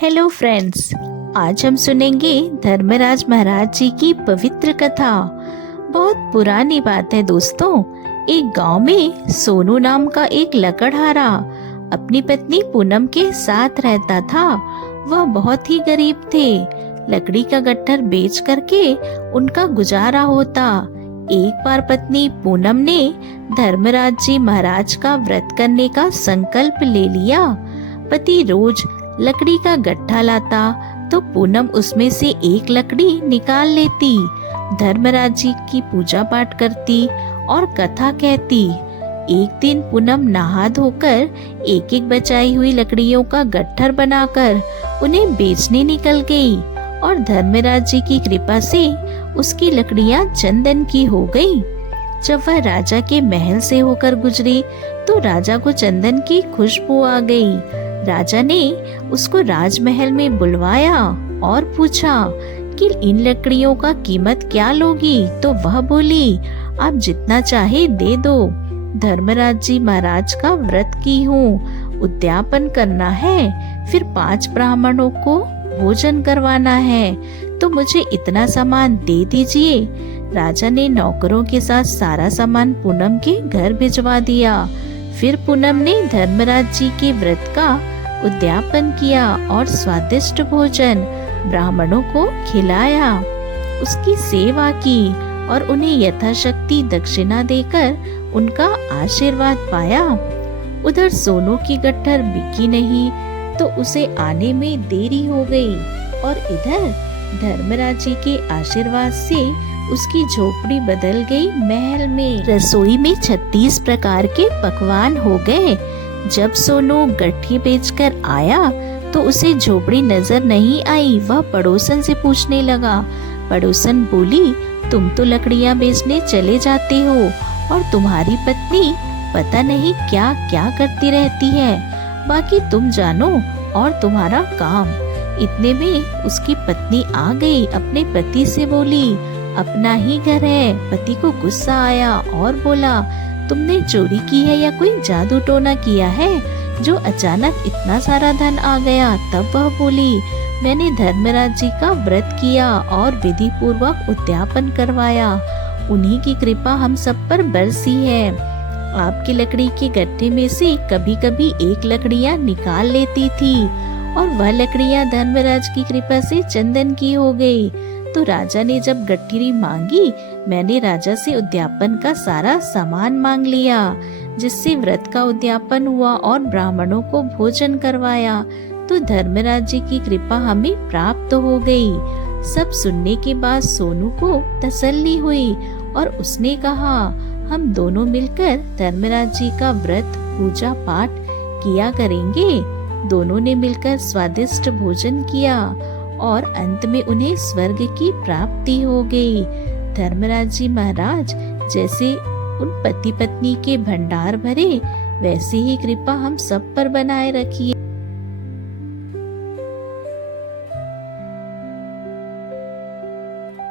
Hello friends, आज हम सुनेंगे धर्मराज महाराज जी की पवित्र कथा। बहुत पुरानी बात है दोस्तों। एक गांव में सोनू नाम का एक लकड़हारा अपनी पत्नी पूनम के साथ रहता था। वह बहुत ही गरीब थे। लकड़ी का गट्ठर बेच करके उनका गुजारा होता। एक बार पत्नी पूनम ने धर्मराज जी महाराज का व्रत करने का संकल्प ले लिया। पति रोज लकड़ी का गट्ठा लाता तो पूनम उसमें से एक लकड़ी निकाल लेती, धर्मराज जी की पूजा पाठ करती और कथा कहती। एक दिन पूनम नहा धोकर एक एक बचाई हुई लकड़ियों का गट्ठर बनाकर उन्हें बेचने निकल गई और धर्मराज जी की कृपा से उसकी लकड़ियां चंदन की हो गई। जब वह राजा के महल से होकर गुजरी तो राजा को चंदन की खुशबू आ गई। राजा ने उसको राजमहल में बुलवाया और पूछा कि इन लकड़ियों का कीमत क्या लोगी। तो वह बोली, आप जितना चाहे दे दो। धर्मराज जी महाराज का व्रत की हूँ, उद्यापन करना है, फिर 5 ब्राह्मणों को भोजन करवाना है, तो मुझे इतना सामान दे दीजिए। राजा ने नौकरों के साथ सारा सामान पूनम के घर भिजवा दिया। फिर पूनम ने धर्मराज जी के व्रत का उद्यापन किया और स्वादिष्ट भोजन ब्राह्मणों को खिलाया, उसकी सेवा की और उन्हें यथाशक्ति दक्षिणा देकर उनका आशीर्वाद पाया। उधर सोनू की गट्ठर बिकी नहीं तो उसे आने में देरी हो गई और इधर धर्मराज जी के आशीर्वाद से उसकी झोपड़ी बदल गई महल में। रसोई में 36 प्रकार के पकवान हो गए। जब सोनू गट्ठी बेचकर आया तो उसे झोपड़ी नजर नहीं आई। वह पड़ोसन से पूछने लगा। पड़ोसन बोली, तुम तो लकड़ियां बेचने चले जाते हो और तुम्हारी पत्नी पता नहीं क्या क्या करती रहती है, बाकी तुम जानो और तुम्हारा काम। इतने में उसकी पत्नी आ गई। अपने पति से बोली, अपना ही घर है। पति को गुस्सा आया और बोला, तुमने चोरी की है या कोई जादू टोना किया है जो अचानक इतना सारा धन आ गया। तब वह बोली, मैंने धर्मराज जी का व्रत किया और विधि पूर्वक उद्यापन करवाया, उन्हीं की कृपा हम सब पर बरसी है। आपकी लकड़ी के गट्ठे में से कभी कभी एक लकड़ियां निकाल लेती थी और वह लकड़ियां धर्मराज की कृपा से चंदन की हो गई। तो राजा ने जब गट्ठरी मांगी, मैंने राजा से उद्यापन का सारा सामान मांग लिया, जिससे व्रत का उद्यापन हुआ और ब्राह्मणों को भोजन करवाया। तो धर्मराज जी की कृपा हमें प्राप्त हो गई। सब सुनने के बाद सोनू को तसल्ली हुई और उसने कहा, हम दोनों मिलकर धर्मराज जी का व्रत पूजा पाठ किया करेंगे। दोनों ने मिलकर स्वादिष्ट भोजन किया और अंत में उन्हें स्वर्ग की प्राप्ति हो गई। धर्मराज जी महाराज जैसे उन पति पत्नी के भंडार भरे, वैसे ही कृपा हम सब पर बनाए रखिए।